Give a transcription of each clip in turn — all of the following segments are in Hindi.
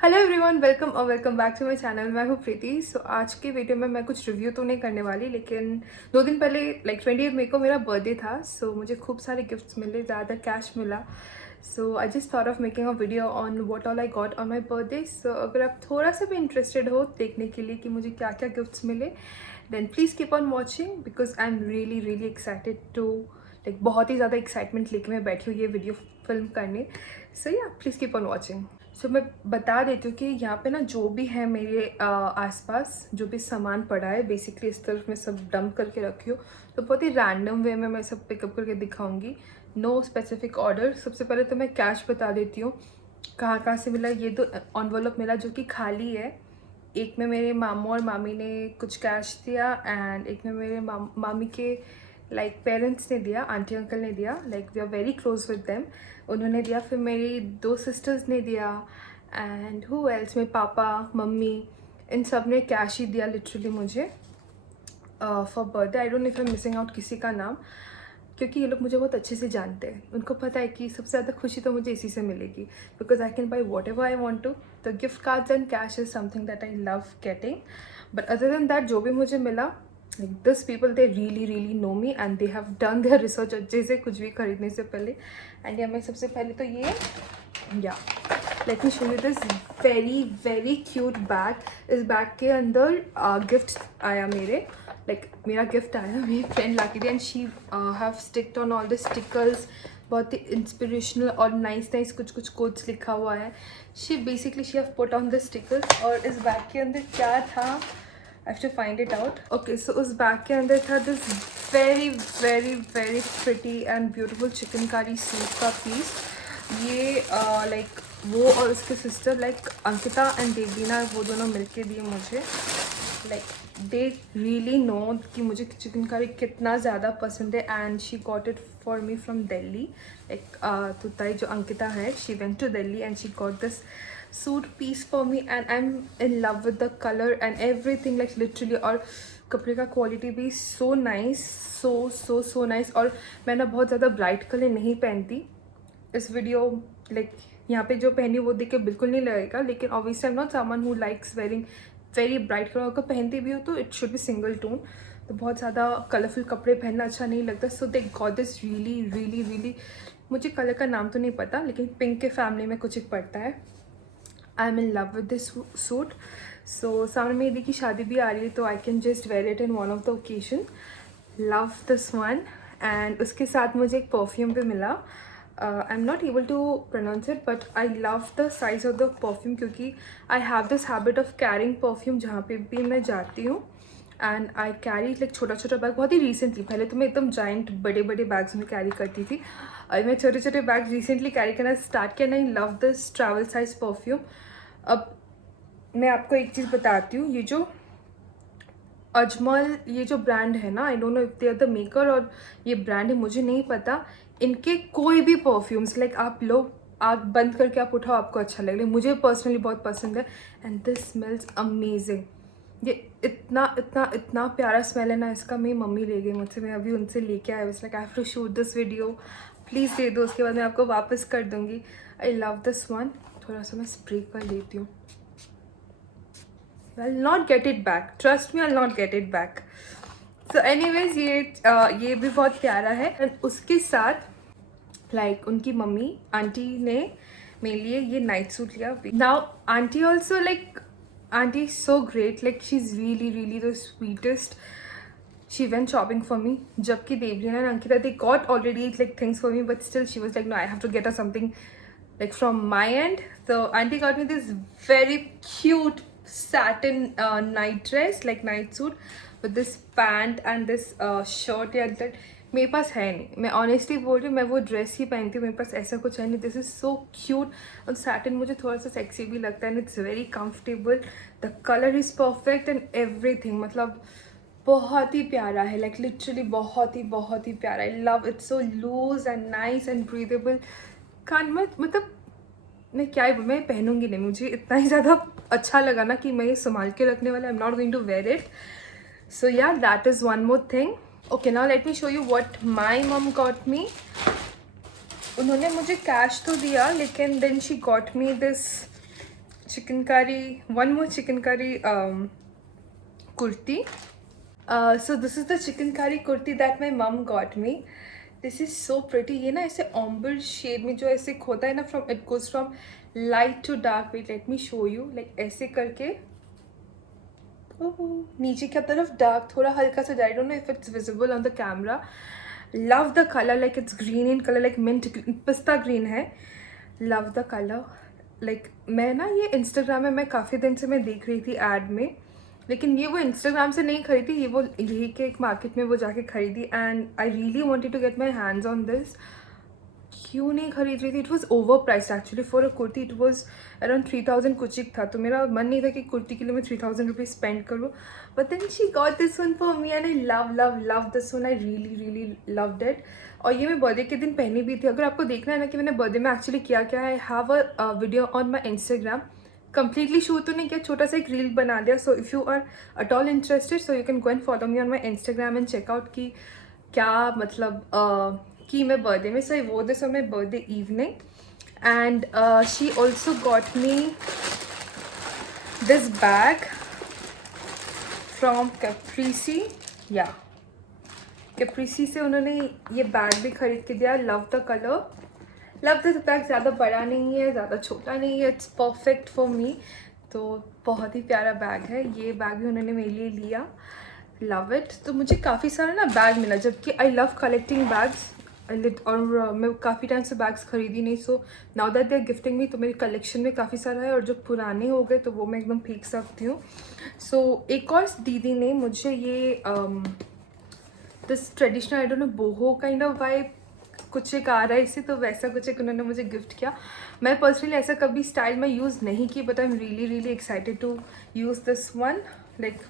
Hello everyone, welcome back to my channel. मैं हूँ प्रीति। सो आज की वीडियो में मैं कुछ रिव्यू तो नहीं करने वाली, लेकिन 2 दिन पहले लाइक 28 मई को मेरा बर्थडे था। सो मुझे खूब सारे गिफ्ट्स मिले, ज़्यादा कैश मिला। So I just thought of making a video on what all I got on my birthday. So अगर आप थोड़ा सा भी इंटरेस्टेड हो देखने के लिए कि मुझे क्या क्या गिफ्ट्स मिले, then please keep on watching because I am really excited to like बहुत ही ज़्यादा एक्साइटमेंट लेके मैं बैठी हूँ ये वीडियो फिल्म करने। सो या प्लीज़ कीप ऑन वॉचिंग। सो मैं बता देती हूँ कि यहाँ पे ना जो भी है मेरे आसपास जो भी सामान पड़ा है, बेसिकली इस तरफ मैं सब डंप करके रखी हूँ। तो बहुत ही रैंडम वे में मैं सब पिकअप करके दिखाऊंगी, नो स्पेसिफिक ऑर्डर। सबसे पहले तो मैं कैश बता देती हूँ कहाँ कहाँ से मिला। ये दो एनवलप मिला जो कि खाली है। एक में मेरे मामू और मामी ने कुछ कैश दिया एंड एक में मेरे मामी के लाइक पेरेंट्स ने दिया, आंटी अंकल ने दिया, like we are very close with them, उन्होंने दिया। फिर मेरी 2 सिस्टर्स ने दिया एंड हु एल्स, मेरे पापा मम्मी, इन सब ने कैश ही दिया लिटरली मुझे for birthday. I don't know if I am missing out किसी का नाम, क्योंकि ये लोग मुझे बहुत अच्छे से जानते हैं। उनको पता है कि सबसे ज़्यादा खुशी तो मुझे इसी से मिलेगी because I can buy whatever I want to. तो gift cards and cash is something that I love getting. But other than that जो भी मुझे मिला, like this people they really know me and they have done their research अच्छे से कुछ भी खरीदने से पहले। एंड या मैं सबसे पहले तो ये या late me show you this very cute bag. इस बैग के अंदर गिफ्ट आया मेरे, लाइक मेरा गिफ्ट आया, मेरी फ्रेंड ला के दी and she have sticked on all the stickers. बहुत ही इंस्पिरेशनल और नाइस कुछ कोट्स लिखा हुआ है। She have put on the stickers. और इस बैग के अंदर क्या था, I have to find it out. Okay, so उस बैग के अंदर था this very pretty and beautiful chikankari suit का पीस। ये लाइक वो और उसके sister like Ankita and Devina, वो दोनों मिलके दिए मुझे। लाइक दे रियली नो कि मुझे चिकनकारी कितना ज़्यादा पसंद है and she got it for me from Delhi. Like Tutai जो अंकिता है, she went to Delhi and she got this suit piece for me and I am in love with the colour and everything, like literally. और कपड़े का क्वालिटी भी सो नाइस, सो नाइस। और मैं ना बहुत ज़्यादा ब्राइट कलर नहीं पहनती। इस वीडियो लाइक यहाँ पे जो पहनी वो देख के बिल्कुल नहीं लगेगा, लेकिन obviously I am not someone who likes wearing very bright colour. अगर पहनती भी हो तो it should be single tone. तो बहुत ज़्यादा कलरफुल कपड़े पहनना अच्छा नहीं लगता। सो दे गॉट दिस रियली, मुझे कलर का नाम तो नहीं पता, लेकिन पिंक के फैमिली में कुछ एक पड़ता है। I am in love with this suit. So सामने मेरी दी की शादी भी आ रही है, तो I can just wear it in one of the occasion. Love this one. And उसके साथ मुझे एक परफ्यूम भी मिला। I am not able to pronounce it but I love the size of the perfume, क्योंकि I have this habit of carrying perfume जहाँ पे भी मैं जाती हूँ। एंड आई कैरी लाइक छोटा बैग बहुत ही रिसेंटली। पहले तो मैं एकदम जाइंट बड़े बैग्स में कैरी करती थी, और मैं छोटे बैग रिसेंटली कैरी करना स्टार्ट किया। आई love this travel size perfume. अब मैं आपको एक चीज़ बताती हूँ, ये जो अजमल ये जो ब्रांड है ना, I don't know if they are the maker और ये ब्रांड है, मुझे नहीं पता। इनके कोई भी परफ्यूम्स लाइक आप लोग आग बंद करके आप उठाओ, आपको अच्छा लगे। मुझे पर्सनली बहुत पसंद है एंड दिस स्मेल्स अमेजिंग। ये इतना प्यारा स्मेल है ना इसका। मेरी मम्मी ले गई मुझसे, मैं अभी उनसे लेके आया। Like I have to shoot this video, please दे दो, उसके बाद मैं आपको वापस कर दूँगी। I love this one. थोड़ा सा मैं स्प्रे कर लेती हूँ। I'll not get it back. Trust me, I'll not get it back. So anyways, ये भी बहुत प्यारा है। And उसके साथ लाइक उनकी मम्मी आंटी ने मेरे लिए ये नाइट सूट लिया। Now aunty also like aunty so great, like she is really the sweetest. She went shopping for me, जबकि Devlina and Ankita they got already like things for me, but still she was like no, I have to get a something like from my end. So auntie got me this very cute satin night dress, like night suit with this pant and this shirt या that मेरे पास है नहीं। मैं ऑनेस्टली बोल रही हूँ, मैं वो ड्रेस ही पहनती हूँ, मेरे पास ऐसा कुछ है नहीं। दिस इज़ सो क्यूट और सैटिन मुझे थोड़ा सा सेक्सी भी लगता है and it's very comfortable. The colour is perfect and everything, मतलब बहुत ही प्यारा है। लाइक लिटरली बहुत ही प्यारा। I love it, so loose and nice and breathable. कान मतलब मैं क्या ही मैं पहनूंगी नहीं, मुझे इतना ही ज़्यादा अच्छा लगा ना कि मैं ये संभाल के रखने वाला। I am not going to wear it. So yeah that is one more thing. Okay, now let me show you what my mom got me. उन्होंने मुझे कैश तो दिया, लेकिन then she got me this chickengari, one more chickengari kurti. So this is the chickengari kurti that my mom got me. This is so pretty. ये ना ऐसे ombre shade में जो ऐसे होता है ना, from it goes from light to dark. Wait, let me show you. Like ऐसे करके नीचे की तरफ डार्क, थोड़ा हल्का सा, I don't know if it's visible on the camera. Love the colour, like it's green in colour, like mint pista green है. Love the colour. लाइक मैं ना ये इंस्टाग्राम में मैं काफ़ी दिन से मैं देख रही थी ऐड में, लेकिन ये वो इंस्टाग्राम से नहीं खरीदी, ये वो यही के एक मार्केट में वो जाके खरीदी. And I really wanted to get my hands on this. क्यों नहीं खरीद रही थी? It was over price actually for a kurti. It was around 3000 कुछ एक था, तो मेरा मन नहीं था कि कुर्ती के लिए मैं 3000 रुपीज स्पेंड करूँ. But then she got this one for me and I love love love this one. I really really loved it. और ये मैं बर्थडे के दिन पहनी भी थी. अगर आपको देखना है ना कि मैंने बर्थडे में एक्चुअली किया क्या है, have a video on my Instagram. Completely shoot तो नहीं किया, छोटा सा एक रील बना दिया. So if you are at all interested, so you can go and follow me on my Instagram and check out कि क्या मतलब की मैं बर्थडे में. So I wore this on my birthday evening. And she also got me this bag from Caprese. Yeah Caprese से उन्होंने ये बैग भी खरीद के दिया. Love the colour, love this bag. ज़्यादा बड़ा नहीं है, ज़्यादा छोटा नहीं है, इट्स परफेक्ट फॉर मी. तो बहुत ही प्यारा बैग है. ये बैग भी उन्होंने मेरे लिए लिया. Love it. तो मुझे काफ़ी सारा ना बैग मिला, जबकि आई लव कलेक्टिंग बैग्स. और मैं काफ़ी टाइम से बैग्स खरीदी नहीं. So now that they are gifting me, तो मेरी कलेक्शन में काफ़ी सारा है. और जो पुराने हो गए तो वो मैं एकदम फेंक सकती हूँ. सो एक और दीदी ने मुझे ये this traditional, I don't know, boho kind of vibe कुछ एक आ रहा है इसे, तो वैसा कुछ एक उन्होंने मुझे गिफ्ट किया. मैं पर्सनली ऐसा कभी स्टाइल में यूज़ नहीं की, but I am really really excited to use this one. Like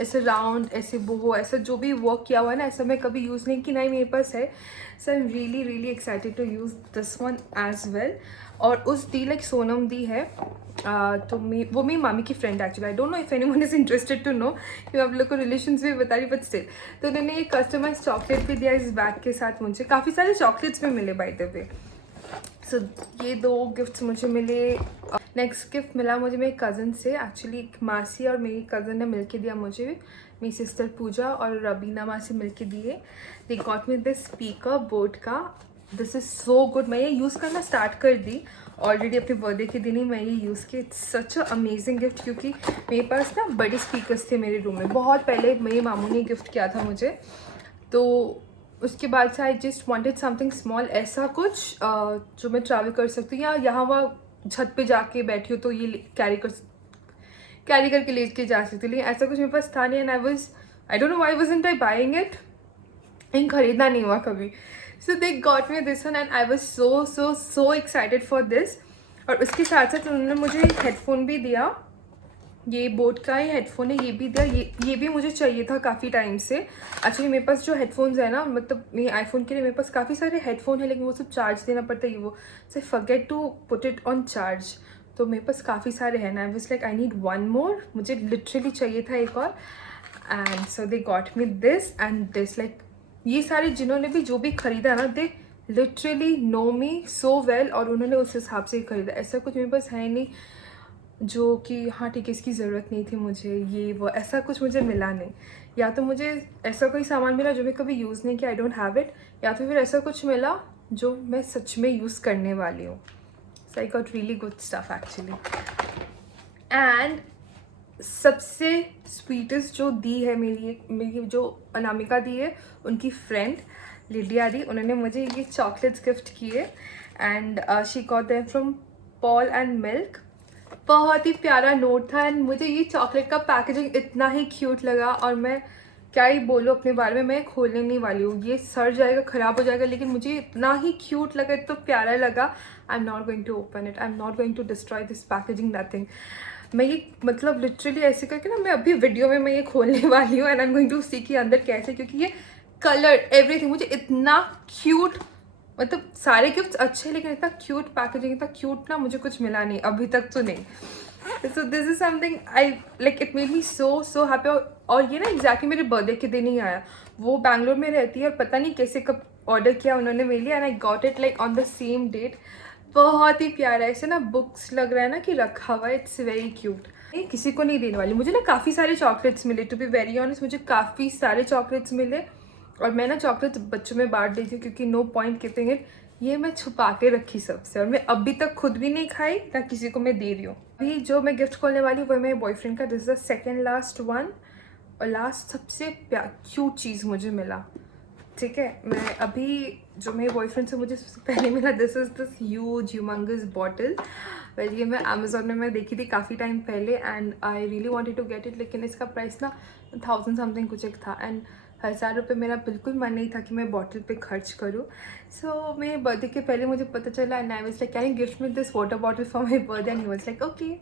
ऐसे राउंड, ऐसे बोहो, ऐसा जो भी वर्क किया हुआ है ना, ऐसा मैं कभी यूज़ नहीं की, ना ही मेरे पास है. So I am really really excited to use this one as well. और उस दी लाइक सोनम दी है. तो वो मेरी मामी की friend actually. I don't know if anyone is interested to know, कि आप लोग को रिलेशंस भी बता रही, बट स्टिल. तो उन्होंने ये कस्टमाइज चॉकलेट भी दिया इस बैग के साथ. मुझे काफ़ी सारे चॉकलेट्स भी मिले बाय द वे. सो ये दो गिफ्ट्स मुझे मिले. नेक्स्ट गिफ्ट मिला मुझे मेरे कज़न से. एक्चुअली एक मासी और मेरी कज़न ने मिलके दिया मुझे. मेरी सिस्टर पूजा और रबीना मासी मिलके दिए. They got me this speaker boat का. This is so good. मैं ये यूज़ करना स्टार्ट कर दी ऑलरेडी अपने बर्थडे के दिन ही मैं ये यूज़ की. It's such a amazing gift, क्योंकि मेरे पास ना बड़े स्पीकर्स थे मेरे रूम में. बहुत पहले मेरे मामू ने गिफ्ट किया था मुझे. तो उसके बाद से I just wanted something small, ऐसा कुछ जो मैं ट्रैवल कर सकती हूँ, या यहाँ वहाँ छत पे जाके बैठी हूँ तो ये कैरी करके ले के जा सकती हूँ. लेकिन ऐसा कुछ मेरे पास था नहीं. And I don't know why wasn't I buying it. इन खरीदना नहीं हुआ कभी. So they got me this one and I was so so so excited for this. और उसके साथ साथ उन्होंने मुझे हेडफोन भी दिया. ये बोट का ही हेडफोन है, ये भी दिया. ये भी मुझे चाहिए था काफ़ी टाइम से. एक्चुअली मेरे पास जो हेडफोन्स है ना, मतलब मेरे आईफोन के लिए मेरे पास काफ़ी सारे हेडफोन है, लेकिन वो सब चार्ज देना पड़ता है. वो से forget to put it on charge. तो मेरे पास काफ़ी सारे हैं. I was like I need one more. मुझे लिटरली चाहिए था एक और. And so they got me this and this. Like ये सारे जिन्होंने भी जो भी खरीदा ना, they literally know me so well. और उन्होंने उस हिसाब से ही खरीदा. ऐसा कुछ मेरे पास है नहीं जो कि हाँ ठीक है इसकी ज़रूरत नहीं थी मुझे, ये वो ऐसा कुछ मुझे मिला नहीं. या तो मुझे ऐसा कोई सामान मिला जो मैं कभी यूज़ नहीं किया, आई डोंट हैव इट. या तो फिर ऐसा कुछ मिला जो मैं सच में यूज़ करने वाली हूँ. So I got really good stuff actually. And सबसे स्वीटेस्ट जो दी है मेरी जो अनामिका दी है, उनकी फ्रेंड लिडिया दी, उन्होंने मुझे ये चॉकलेट्स गिफ्ट किए. And she got them from Paul and milk. बहुत ही प्यारा नोट था. एंड मुझे ये चॉकलेट का पैकेजिंग इतना ही क्यूट लगा. और मैं क्या ही बोलूँ अपने बारे में, मैं खोलने नहीं वाली हूँ. ये सड़ जाएगा, ख़राब हो जाएगा, लेकिन मुझे इतना ही क्यूट लगा, इतना प्यारा लगा. I am not going to open it. I am not going to destroy this packaging, nothing. मैं ये मतलब लिटरली ऐसे करके ना, मैं अभी वीडियो में मैं ये खोलने वाली हूँ. And I am going to see कि अंदर कैसे, क्योंकि ये कलर एवरीथिंग मुझे इतना क्यूट, मतलब सारे गिफ्ट्स अच्छे, लेकिन इतना क्यूट पैकेजिंग, इतना क्यूट ना मुझे कुछ मिला नहीं अभी तक तो नहीं. So this is something I like. It made me so so happy. और ये ना एग्जैक्टली मेरे बर्थडे के दिन ही आया. वो बैंगलोर में रहती है और पता नहीं कैसे कब ऑर्डर किया उन्होंने मेरे लिए. And I got it like on the same date. बहुत ही प्यारा है, ऐसे ना बुक्स लग रहा है ना कि रखा हुआ है। It's very cute. ये किसी को नहीं देने वाली। मुझे ना काफ़ी सारे चॉकलेट्स मिले, टू बी वेरी ऑनेस्ट मुझे काफ़ी सारे चॉकलेट्स मिले और मैं ना चॉकलेट्स बच्चों में बांट देती हूँ क्योंकि नो पॉइंट कीपिंग इट। ये मैं छुपा के रखी सबसे और मैं अभी तक खुद भी नहीं खाई ना किसी को मैं दे रही हूँ। अभी जो मैं गिफ्ट खोलने वाली हूँ वो मेरे बॉयफ्रेंड का। This is the second last one और लास्ट सबसे क्यूट चीज़ मुझे मिला। ठीक है, मैं अभी जो मेरे बॉयफ्रेंड से मुझे सबसे पहले मिला, this is this huge humongous bottle. Well ये मैं अमेजोन में देखी थी काफ़ी टाइम पहले and I really wanted to get it, लेकिन इसका प्राइस ना 1000 समथिंग कुछ एक था एंड 1000 रुपये मेरा बिल्कुल मन नहीं था कि मैं बॉटल पे खर्च करूँ। सो मेरे बर्थडे के पहले मुझे पता चला and I was like can you gift me this water bottle for my birthday and he was like okay.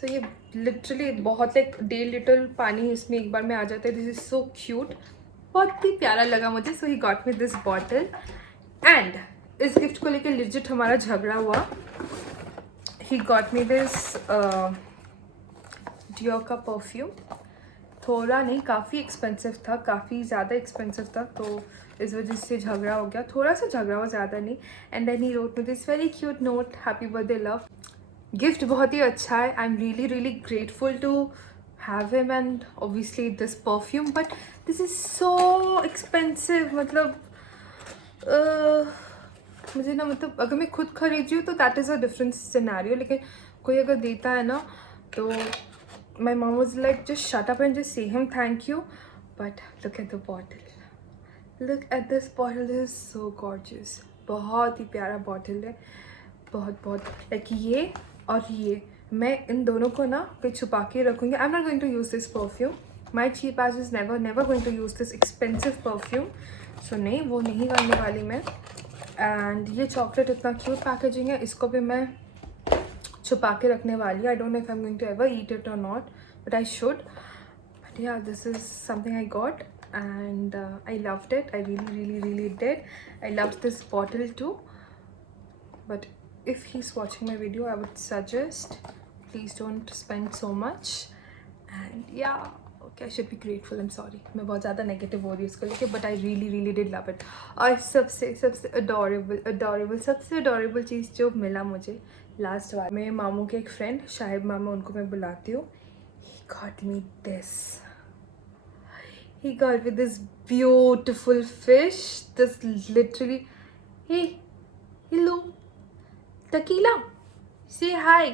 So ये लिटरली बहुत लाइक 1.5 लीटर पानी इसमें एक बार में आ जाता है। दिस इज़ सो क्यूट, बहुत ही प्यारा लगा मुझे। So he got me this bottle and इस गिफ्ट को लेकर लिजिट हमारा झगड़ा हुआ। He got me this Dior का परफ्यूम। थोड़ा नहीं, काफ़ी एक्सपेंसिव था, काफ़ी ज़्यादा एक्सपेंसिव था, तो इस वजह से झगड़ा हो गया। थोड़ा सा झगड़ा हुआ, ज़्यादा नहीं। And then he wrote me this very cute note, happy birthday love. Gift बहुत ही अच्छा है। I am really really grateful to have him and obviously this perfume, but this is so expensive। मतलब मुझे ना, मतलब अगर मैं खुद खरीद रही हूँ तो that is a different scenario, लेकिन कोई अगर देता है ना तो my mom was like just shut up and just say him thank you, but look at the bottle, look at this bottle, this is so gorgeous। बहुत ही प्यारा बॉटल है, बहुत बहुत लाइक ये और ये मैं इन दोनों को ना पे छुपा के रखूँगी। I am not going to use this perfume, my cheap ass is never going to use this expensive perfume. So नहीं, वो नहीं करने वाली मैं। एंड ये चॉकलेट इतना क्यूट पैकेजिंग है, इसको भी मैं छुपा के रखने वाली। I don't know if I am going to ever eat it और not, but I should. But yeah this is something I got and I loved it, I really did। I loved this bottle too, but if he's watching my video I would suggest please don't spend so much and yeah okay, I should be grateful। I'm sorry, मैं बहुत ज़्यादा नेगेटिव हो रही हूँ इसको लेके, but I really did love it। और सबसे अडोरेबल सबसे अडोरेबल चीज़ जो मिला मुझे लास्ट बार, मेरे मामू के एक फ्रेंड शाहिब मामा, उनको मैं बुलाती हूँ। He got me this, he got me this beautiful fish, this literally, hey hello tequila, say hi।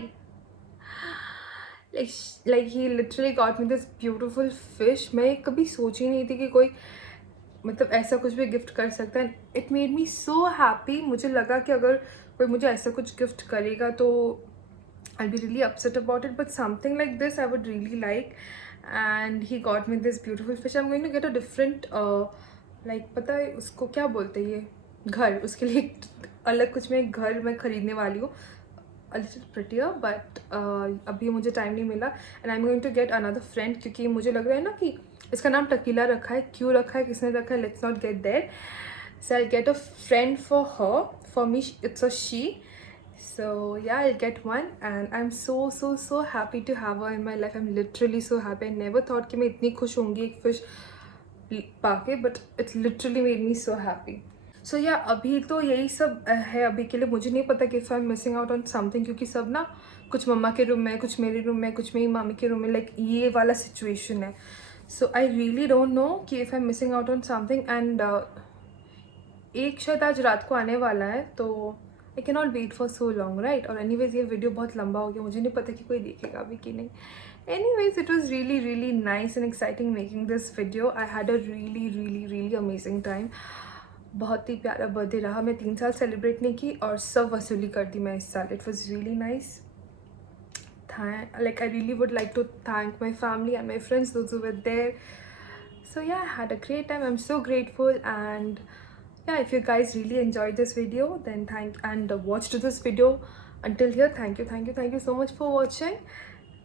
like he literally got me this beautiful fish। मैं कभी सोची नहीं थी कि कोई मतलब ऐसा कुछ भी गिफ्ट कर सकता है। It made me so happy. मुझे लगा कि अगर कोई मुझे ऐसा कुछ गिफ्ट करेगा तो I'll be really upset about it, but something like this I would really like। and he got me this beautiful fish। I'm going to get a different like पता है उसको क्या बोलते हैं, ये घर, उसके लिए अलग कुछ मैं घर में ख़रीदने वाली हूँ, a little prettier, but अभी मुझे टाइम नहीं मिला। and I'm going to get another friend क्योंकि मुझे लग रहा है ना कि इसका नाम टकीला रखा है, क्यों रखा है, किसने रखा है, let's not get there। so I'll get a friend for her, for me it's a she। so yeah, I'll get one and I'm so happy to have her in my life। I'm literally so happy। I never thought कि मैं इतनी खुश होंगी एक fish Pakke, but it literally made me so happy। so yeah, अभी तो यही सब है अभी के लिए। मुझे नहीं पता कि if I'm missing out on something, क्योंकि सब ना कुछ मम्मा के रूम में, कुछ मेरे रूम में, कुछ मेरी मामी के रूम में, लाइक ये वाला सिचुएशन है। so I really don't know कि if I'm missing out on something and एक शायद आज रात को आने वाला है, तो I cannot wait for so long, right? और anyways ये वीडियो बहुत लंबा हो गया, मुझे नहीं पता कि कोई देखेगा भी कि नहीं। anyways it was really nice and exciting making this video। I had a really amazing time। बहुत ही प्यारा बर्थडे रहा। मैं 3 साल सेलिब्रेट नहीं की और सब वसूली कर दी मैं इस साल। It was really nice. like I really would like to thank my family and my friends, those who were there। so yeah, I had a great time। I'm so grateful and yeah, if you guys really enjoyed this video then watched this video until here, thank you so much for watching।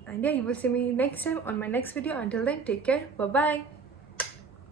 and yeah, you will see me next time on my next video। until then, take care, bye bye।